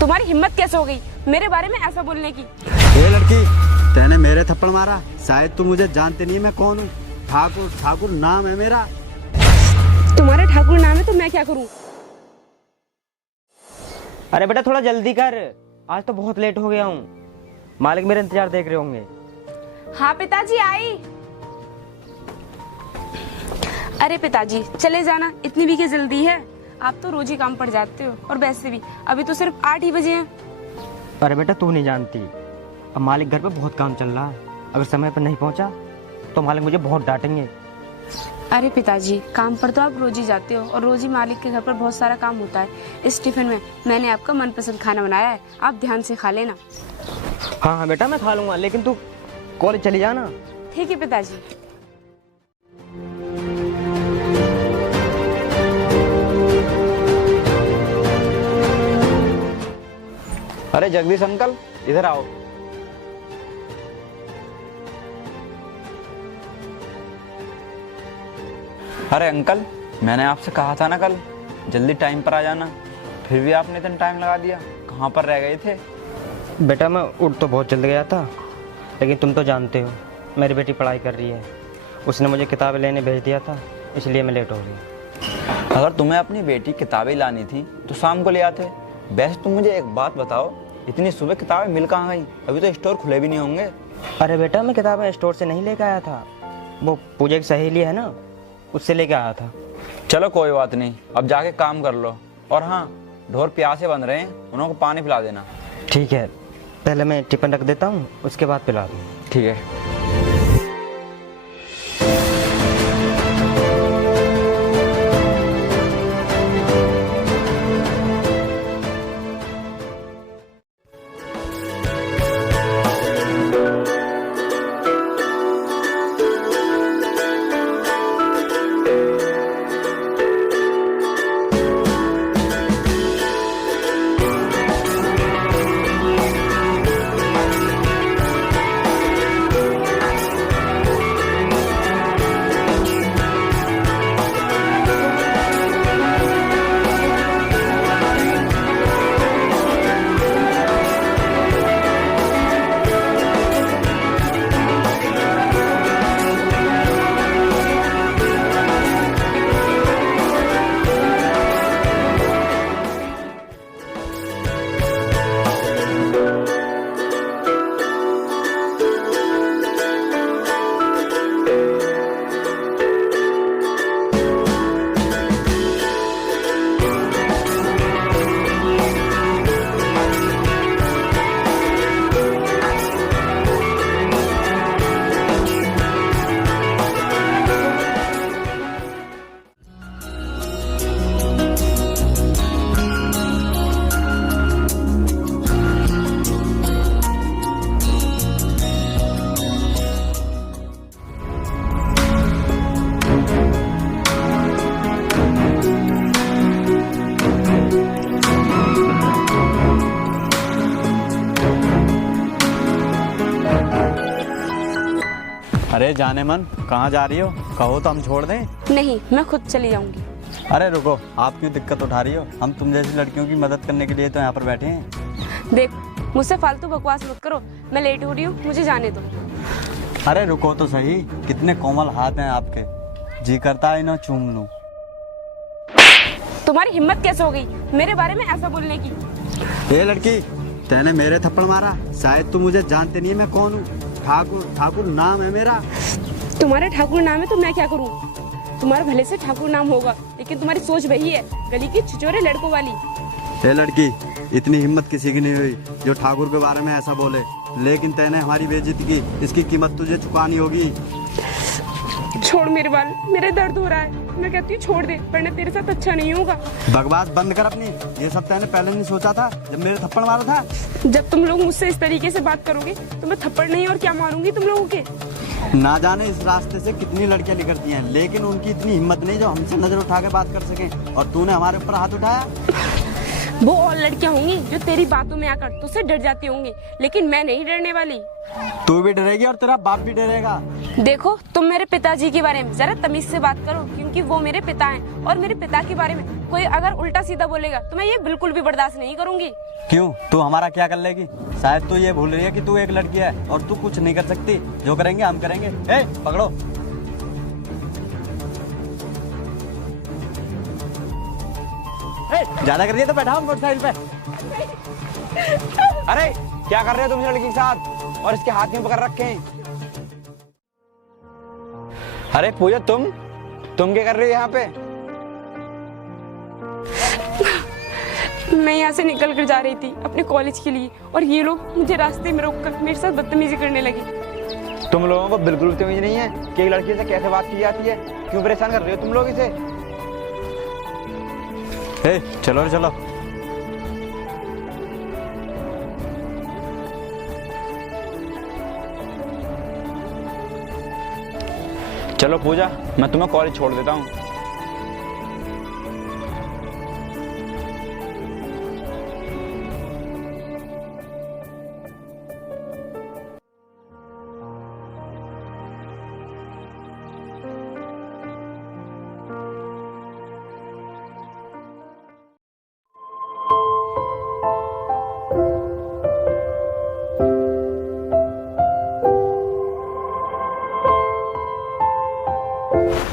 तुम्हारी हिम्मत कैसे हो गई मेरे बारे में ऐसा बोलने की? ए लड़की, तैने मेरे थप्पड़ मारा। शायद तू मुझे जानते नहीं है मैं कौन हूँ। ठाकुर, ठाकुर नाम है मेरा। तुम्हारा ठाकुर नाम है तो मैं क्या करूँ? अरे बेटा थोड़ा जल्दी कर, आज तो बहुत लेट हो गया हूँ। मालिक मेरे इंतजार देख रहे होंगे। हाँ पिताजी आई। अरे पिताजी चले जाना, इतनी भी क्या जल्दी है? आप तो रोज ही काम पड़ जाते हो और वैसे भी अभी तो सिर्फ 8 ही बजे हैं। अरे बेटा तू नहीं जानती, अब मालिक घर पे बहुत काम चल रहा है। अगर समय पर नहीं पहुंचा तो मालिक मुझे बहुत डांटेंगे। अरे पिताजी काम पर तो आप रोज ही जाते हो और रोज ही मालिक के घर पर बहुत सारा काम होता है। इस टिफिन में मैंने आपका मनपसंद खाना बनाया है, आप ध्यान से खा लेना। हाँ हाँ बेटा मैं खा लूंगा, लेकिन तू कॉलेज चली जाना। ठीक है पिताजी। अरे जगदीश अंकल इधर आओ। अरे अंकल, मैंने आपसे कहा था ना कल जल्दी टाइम पर आ जाना, फिर भी आपने इतना टाइम लगा दिया। कहाँ पर रह गए थे? बेटा मैं उठ तो बहुत जल्द गया था, लेकिन तुम तो जानते हो मेरी बेटी पढ़ाई कर रही है। उसने मुझे किताबें लेने भेज दिया था, इसलिए मैं लेट हो गई। अगर तुम्हें अपनी बेटी किताबें लानी थी तो शाम को ले आते। वैसे तुम मुझे एक बात बताओ, इतनी सुबह किताबें मिल कहाँ गई? अभी तो स्टोर खुले भी नहीं होंगे। अरे बेटा मैं किताबें स्टोर से नहीं लेकर आया था, वो पूजा की सहेली है ना, उससे लेकर आया था। चलो कोई बात नहीं, अब जाके काम कर लो। और हाँ, ढोर प्यासे बन रहे हैं, उनको पानी पिला देना। ठीक है, पहले मैं टिफिन रख देता हूँ, उसके बाद पिला दूँ। ठीक है। अरे जाने मन, कहाँ जा रही हो? कहो तो हम छोड़ दें। नहीं, मैं खुद चली जाऊंगी। अरे रुको, आप क्यों दिक्कत उठा रही हो? हम तुम जैसी लड़कियों की मदद करने के लिए तो यहाँ पर बैठे हैं। देख, मुझसे फालतू बकवास मत करो, मैं लेट हो रही हूँ, मुझे जाने दो। अरे रुको तो सही, कितने कोमल हाथ हैं आपके, जी करता है इन्हें चूम लूं। तुम्हारी हिम्मत कैसे हो गई मेरे बारे में ऐसा बोलने की? ए लड़की, तैने मेरे थप्पड़ मारा। शायद तू मुझे जानते नहीं है मैं कौन हूँ। ठाकुर, ठाकुर नाम है मेरा। तुम्हारा ठाकुर नाम है तो मैं क्या करूँ? तुम्हारा भले से ठाकुर नाम होगा, लेकिन तुम्हारी सोच वही है, गली की छिछोरे लड़कों वाली। ए लड़की, इतनी हिम्मत किसी की नहीं हुई जो ठाकुर के बारे में ऐसा बोले। लेकिन तैने हमारी बेइज्जती की, इसकी कीमत तुझे चुकानी होगी। छोड़ मेरे बाल, मेरे दर्द हो रहा है। मैं कहती हूँ छोड़ दे, वरना तेरे साथ अच्छा नहीं होगा। बकवास बंद कर अपनी। ये सब तैने पहले नहीं सोचा था जब मेरे थप्पड़ मारा था? जब तुम लोग मुझसे इस तरीके से बात करोगे तो मैं थप्पड़ नहीं और क्या मारूंगी तुम लोगों के। ना जाने इस रास्ते से कितनी लड़कियां निकलती हैं, लेकिन उनकी इतनी हिम्मत नहीं जो हमसे नजर उठा के बात कर सकें। और तूने हमारे ऊपर हाथ उठाया। वो और लड़कियां होंगी जो तेरी बातों में आकर तुझसे डर जाती होंगी, लेकिन मैं नहीं डरने वाली। तू भी डरेगी और तेरा बाप भी डरेगा। देखो, तुम मेरे पिताजी के बारे में जरा तमीज से बात करो, क्योंकि क्योंकि वो मेरे पिता हैं और मेरे पिता के बारे में कोई अगर उल्टा सीधा बोलेगा तो मैं ये बिल्कुल भी बर्दाश्त नहीं करूंगी। क्यों, तू हमारा क्या कर लेगी? शायद तू ये भूल रही है कि तू एक लड़की है और तू कुछ नहीं कर सकती। जो करेंगे हम करेंगे। ए, पकड़ो। ज्यादा कर दिया तो बैठाओ मोटरसाइकिल पे। अरे क्या कर रहे हो तुम इस लड़की के साथ और इसके हाथ में पकड़ रखे हैं? अरे पूजा, तुम क्या कर रहे हो यहाँ पे? मैं यहाँ से निकल कर जा रही थी अपने कॉलेज के लिए और ये लोग मुझे रास्ते में रोककर मेरे साथ बदतमीजी करने लगे। तुम लोगों को बिल्कुल तमीज नहीं है कि एक लड़की से कैसे बात की जाती है? क्यों परेशान कर रहे हो तुम लोग इसे? चलो रे चलो। चलो पूजा, मैं तुम्हें कॉलेज छोड़ देता हूँ।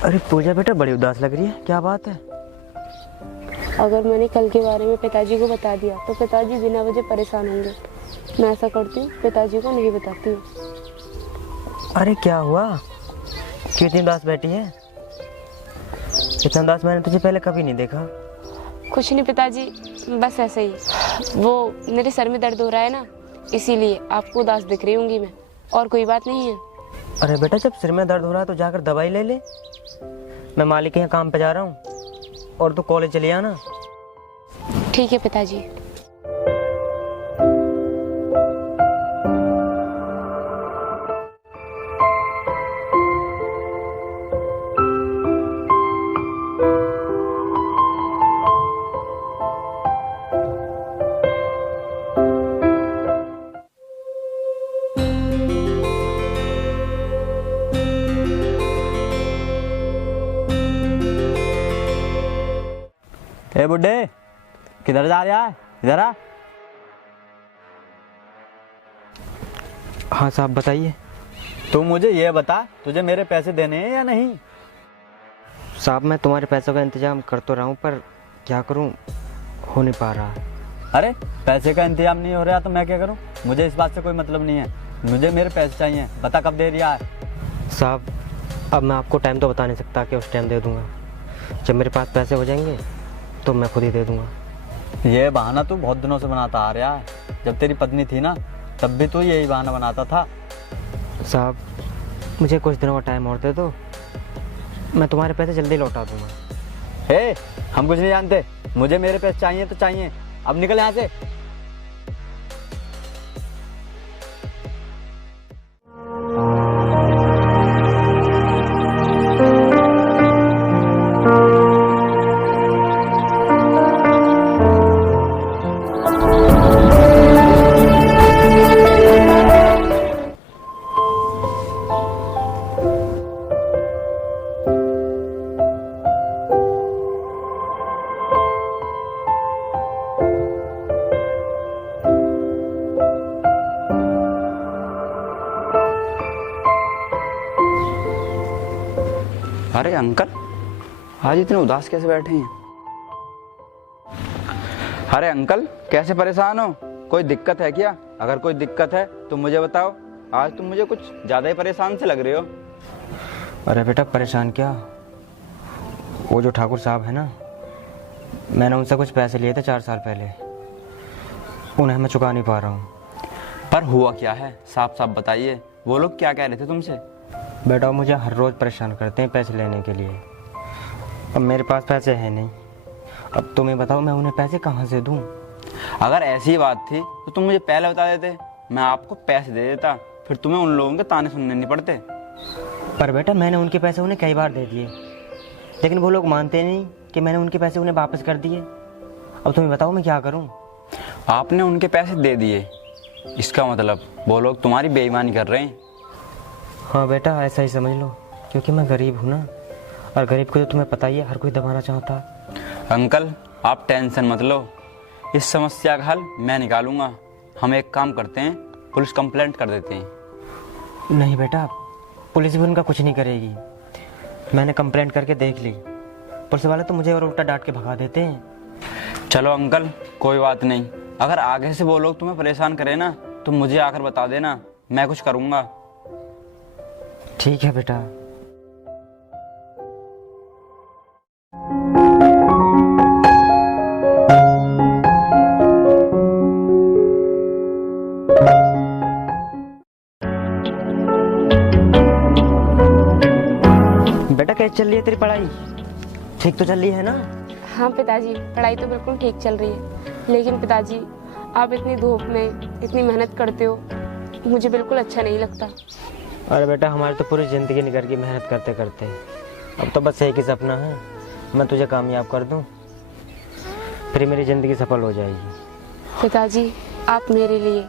अरे पूजा बेटा, बड़ी उदास लग रही है, क्या बात है? अगर मैंने कल के बारे में पिताजी को बता दिया तो पिताजी बिना वजह परेशान होंगे। मैं ऐसा करती हूँ, पिताजी को नहीं बताती हूँ। अरे क्या हुआ, क्यों इतनी उदास बैठी है? इतना उदास मैंने तुझे पहले कभी नहीं देखा। कुछ नहीं पिताजी, बस ऐसे ही। वो मेरे सर में दर्द हो रहा है ना, इसीलिए आपको उदास दिख रही होंगी मैं, और कोई बात नहीं है। अरे बेटा, जब सिर में दर्द हो रहा है तो जाकर दवाई ले ले। मैं मालिक के यहाँ काम पे जा रहा हूँ और तू कॉलेज चली आना। ठीक है पिताजी। ए बुड्ढे, किधर जा रहा है? इधर आ। हाँ साहब, बताइए। तू मुझे ये बता, तुझे मेरे पैसे देने हैं या नहीं? साहब, मैं तुम्हारे पैसों का इंतजाम कर तो रहा हूँ, पर क्या करूँ, हो नहीं पा रहा। अरे पैसे का इंतजाम नहीं हो रहा तो मैं क्या करूँ? मुझे इस बात से कोई मतलब नहीं है। मुझे मेरे पैसे चाहिए। बता कब दे रहा है? साहब, अब मैं आपको टाइम तो बता नहीं सकता कि उस टाइम दे दूँगा। जब मेरे पास पैसे हो जाएंगे तो मैं खुद ही दे दूँगा। ये बहाना तू बहुत दिनों से बनाता आ रहा है। जब तेरी पत्नी थी ना, तब भी तू यही बहाना बनाता था। साहब, मुझे कुछ दिनों का टाइम और दे दो, मैं तुम्हारे पैसे जल्दी लौटा दूँगा। हे, हम कुछ नहीं जानते। मुझे मेरे पैसे चाहिए तो चाहिए। अब निकल यहाँ से। अरे अंकल, आज इतने उदास कैसे बैठे हैं? अरे अंकल, कैसे परेशान हो? कोई दिक्कत है क्या? अगर कोई दिक्कत है तो मुझे बताओ। आज तुम मुझे कुछ ज्यादा ही परेशान से लग रहे हो। अरे बेटा, परेशान क्या, वो जो ठाकुर साहब है ना, मैंने उनसे कुछ पैसे लिए थे 4 साल पहले, उन्हें मैं चुका नहीं पा रहा हूँ। पर हुआ क्या है, साफ साफ बताइए। वो लोग क्या कह रहे थे तुमसे? बेटा, मुझे हर रोज़ परेशान करते हैं पैसे लेने के लिए। अब मेरे पास पैसे हैं नहीं। अब तुम्हें बताओ, मैं उन्हें पैसे कहाँ से दूँ? अगर ऐसी बात थी तो तुम मुझे पहले बता देते, मैं आपको पैसे दे देता, फिर तुम्हें उन लोगों के ताने सुनने नहीं पड़ते। पर बेटा, मैंने उनके पैसे उन्हें कई बार दे दिए, लेकिन वो लोग मानते नहीं कि मैंने उनके पैसे उन्हें वापस कर दिए। अब तुम्हें बताओ मैं क्या करूँ? आपने उनके पैसे दे दिए, इसका मतलब वो लोग तुम्हारी बेईमानी कर रहे हैं। हाँ बेटा, ऐसा ही समझ लो, क्योंकि मैं गरीब हूँ ना। और गरीब को तो तुम्हें पता ही है, हर कोई दबाना चाहता है। अंकल आप टेंशन मत लो, इस समस्या का हल मैं निकालूंगा। हम एक काम करते हैं, पुलिस कंप्लेंट कर देते हैं। नहीं बेटा, पुलिस भी उनका कुछ नहीं करेगी। मैंने कंप्लेंट करके देख ली, पुलिस वाले तो मुझे और उल्टा डांट के भगा देते हैं। चलो अंकल कोई बात नहीं, अगर आगे से वो लोग तुम्हें परेशान करें ना तो मुझे आकर बता देना, मैं कुछ करूँगा। ठीक है बेटा। बेटा कैसे चल रही है तेरी पढ़ाई? ठीक तो चल रही है ना? हाँ पिताजी, पढ़ाई तो बिल्कुल ठीक चल रही है, लेकिन पिताजी आप इतनी धूप में इतनी मेहनत करते हो, मुझे बिल्कुल अच्छा नहीं लगता। अरे बेटा हमारी तो पूरी ज़िंदगी निकल गई मेहनत करते करते, अब तो बस एक ही सपना है, मैं तुझे कामयाब कर दूं, फिर मेरी ज़िंदगी सफल हो जाएगी। पिताजी आप मेरे लिए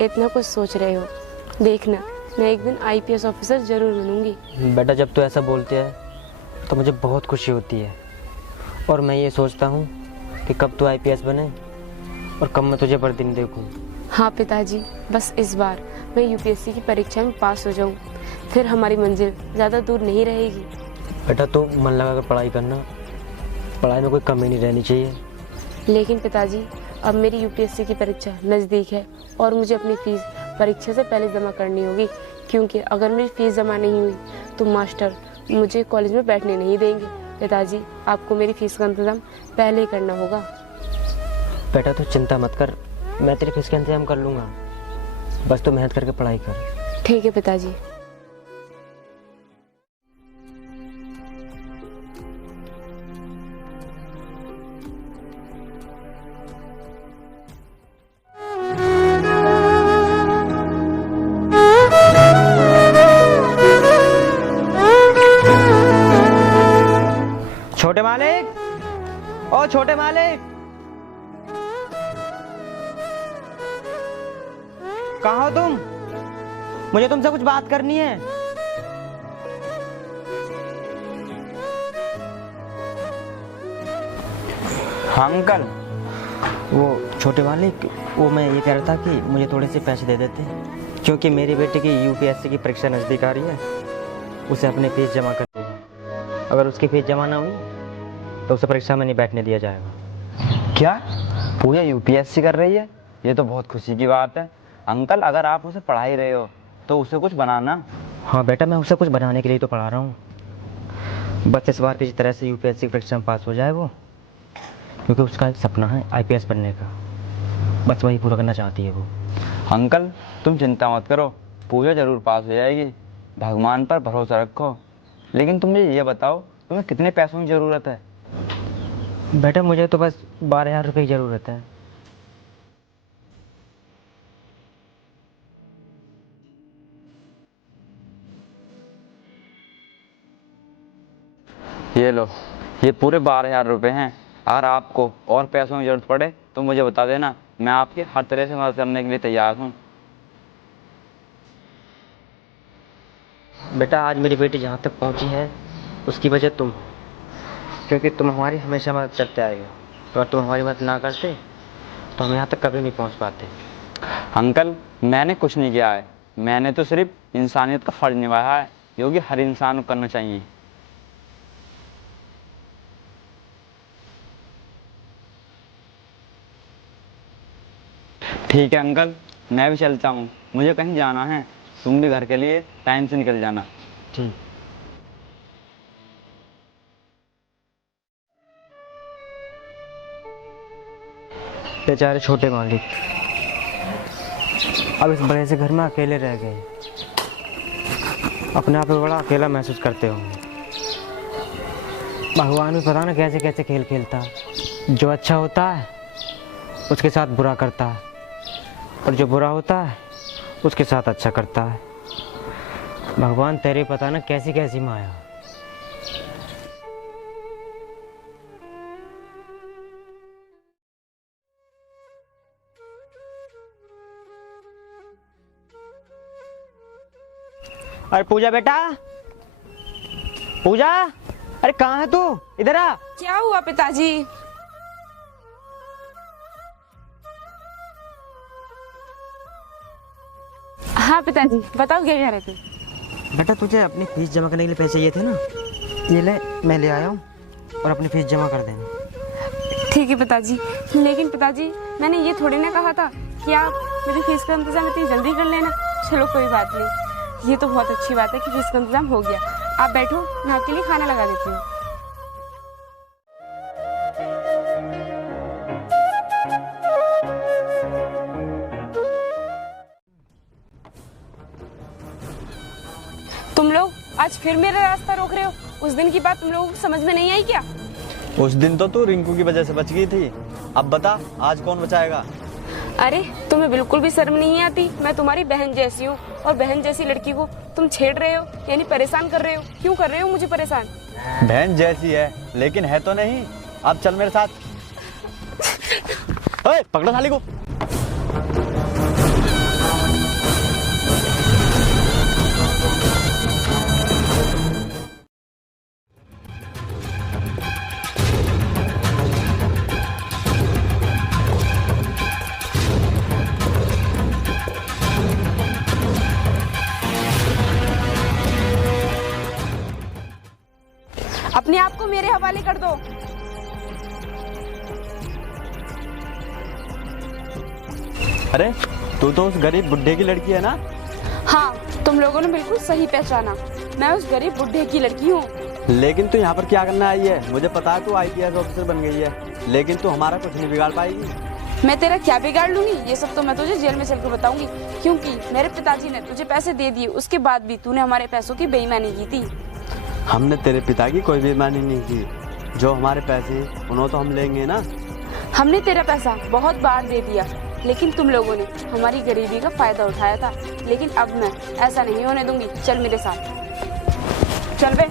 इतना कुछ सोच रहे हो, देखना मैं एक दिन आईपीएस ऑफिसर जरूर बनूंगी। बेटा जब तू ऐसा बोलते है तो मुझे बहुत खुशी होती है, और मैं ये सोचता हूँ कि कब तू आईपीएस बने और कब मैं तुझे प्रतिदिन देखूँ। हाँ पिताजी, बस इस बार मैं यूपीएससी की परीक्षा में पास हो जाऊँ, फिर हमारी मंजिल ज़्यादा दूर नहीं रहेगी। बेटा तो मन लगा कर पढ़ाई करना, पढ़ाई में कोई कमी नहीं रहनी चाहिए। लेकिन पिताजी अब मेरी यूपीएससी की परीक्षा नज़दीक है और मुझे अपनी फीस परीक्षा से पहले जमा करनी होगी, क्योंकि अगर मेरी फीस जमा नहीं हुई तो मास्टर मुझे कॉलेज में बैठने नहीं देंगे। पिताजी आपको मेरी फीस का इंतज़ाम पहले ही करना होगा। बेटा तू चिंता मत कर, मैं तेरी फीस का इंतजाम कर लूँगा, बस तू मेहनत करके पढ़ाई कर। ठीक है पिताजी। छोटे मालिक, ओ छोटे मालिक, कहाँ हो तुम? मुझे तुमसे कुछ बात करनी है। हाँ अंकल। वो छोटे मालिक, वो मैं ये कह रहा था कि मुझे थोड़े से पैसे दे देते, क्योंकि मेरी बेटी की यूपीएससी की परीक्षा नज़दीक आ रही है, उसे अपनी फीस जमा करनी है। अगर उसकी फीस जमा ना हुई तो उसे परीक्षा में नहीं बैठने दिया जाएगा। क्या पूजा यूपीएससी कर रही है? ये तो बहुत खुशी की बात है। अंकल अगर आप उसे पढ़ा ही रहे हो तो उसे कुछ बनाना। हाँ बेटा, मैं उसे कुछ बनाने के लिए तो पढ़ा रहा हूँ, बस इस बार किसी तरह से यूपीएससी की परीक्षा में पास हो जाए वो, क्योंकि उसका एक सपना है आईपीएस बनने का, बस वही पूरा करना चाहती है वो। अंकल तुम चिंता मत करो, पूजा जरूर पास हो जाएगी, भगवान पर भरोसा रखो। लेकिन तुम मुझे ये बताओ, तुम्हें कितने पैसों की ज़रूरत है? बेटा मुझे तो बस 12,000 रुपये की ज़रूरत है। ये लो, ये पूरे 12,000 रुपये हैं। अगर आपको और पैसों की ज़रूरत पड़े तो मुझे बता देना, मैं आपकी हर तरह से मदद करने के लिए तैयार हूँ। बेटा आज मेरी बेटी जहाँ तक पहुँची है उसकी वजह तुम, क्योंकि तुम हमारी हमेशा मदद करते आए हो, अगर तुम हमारी मदद ना करते तो हम यहाँ तक कभी नहीं पहुँच पाते। अंकल मैंने कुछ नहीं किया है, मैंने तो सिर्फ इंसानियत का फ़र्ज निभाया है, जो कि हर इंसान को करना चाहिए। ठीक है अंकल, मैं भी चलता हूँ, मुझे कहीं जाना है, तुम भी घर के लिए टाइम से निकल जाना। ठीक। बेचारे छोटे मालिक अब इस बड़े से घर में अकेले रह गए, अपने आप में बड़ा अकेला महसूस करते होंगे। भगवान भी पता ना कैसे कैसे खेल खेलता है, जो अच्छा होता है उसके साथ बुरा करता है, और जो बुरा होता है उसके साथ अच्छा करता है। भगवान तेरे पता ना कैसी कैसी माया। अरे पूजा बेटा, पूजा, अरे कहाँ है तू? इधर आ। क्या हुआ पिताजी? हाँ पिताजी बताओ क्या कह रहे थे? बेटा तुझे अपनी फीस जमा करने के लिए पैसे चाहिए थे ना, ये ले मैं ले आया हूँ और अपनी फीस जमा कर देना। ठीक है पिताजी, लेकिन पिताजी मैंने ये थोड़ी ना कहा था कि आप मेरी फीस का इंतजाम इतनी जल्दी कर लेना। चलो कोई बात नहीं, ये तो बहुत अच्छी बात है कि फीस का इंतजाम हो गया। आप बैठो, मैं आपके लिए खाना लगा देती हूँ। तुम लोग आज फिर मेरा रास्ता रोक रहे हो। उस दिन की बात तुम लोगों को समझ में नहीं आई क्या? उस दिन तो तू रिंकू की वजह से बच गई थी, अब बता आज कौन बचाएगा? अरे तुम्हें बिल्कुल भी शर्म नहीं आती? मैं तुम्हारी बहन जैसी हूँ और बहन जैसी लड़की को तुम छेड़ रहे हो, यानी परेशान कर रहे हो। क्यों कर रहे हो मुझे परेशान? बहन जैसी है लेकिन है तो नहीं। अब चल मेरे साथ। ओए, पकड़ो साली को। अपने आप को मेरे हवाले कर दो। अरे तू तो उस गरीब बुड्ढे की लड़की है ना? हाँ, तुम लोगों ने बिल्कुल सही पहचाना, मैं उस गरीब बुढ़े की लड़की हूँ। लेकिन तू यहाँ पर क्या करना आई है? मुझे पता है तू IPS ऑफिसर बन गई है, लेकिन तू हमारा कुछ नहीं बिगाड़ पाएगी। मैं तेरा क्या बिगाड़ लूंगी? ये सब तो मैं तुझे जेल में चल के बताऊंगी, क्योंकि मेरे पिताजी ने तुझे पैसे दे दिए, उसके बाद भी तूने हमारे पैसों की बेईमानी की थी। हमने तेरे पिता की कोई बेईमानी नहीं की। जो हमारे पैसे उन्होंने तो हम लेंगे ना। हमने तेरा पैसा बहुत बार दे दिया, लेकिन तुम लोगों ने हमारी गरीबी का फायदा उठाया था। लेकिन अब मैं ऐसा नहीं होने दूंगी। चल मेरे साथ, चल बे।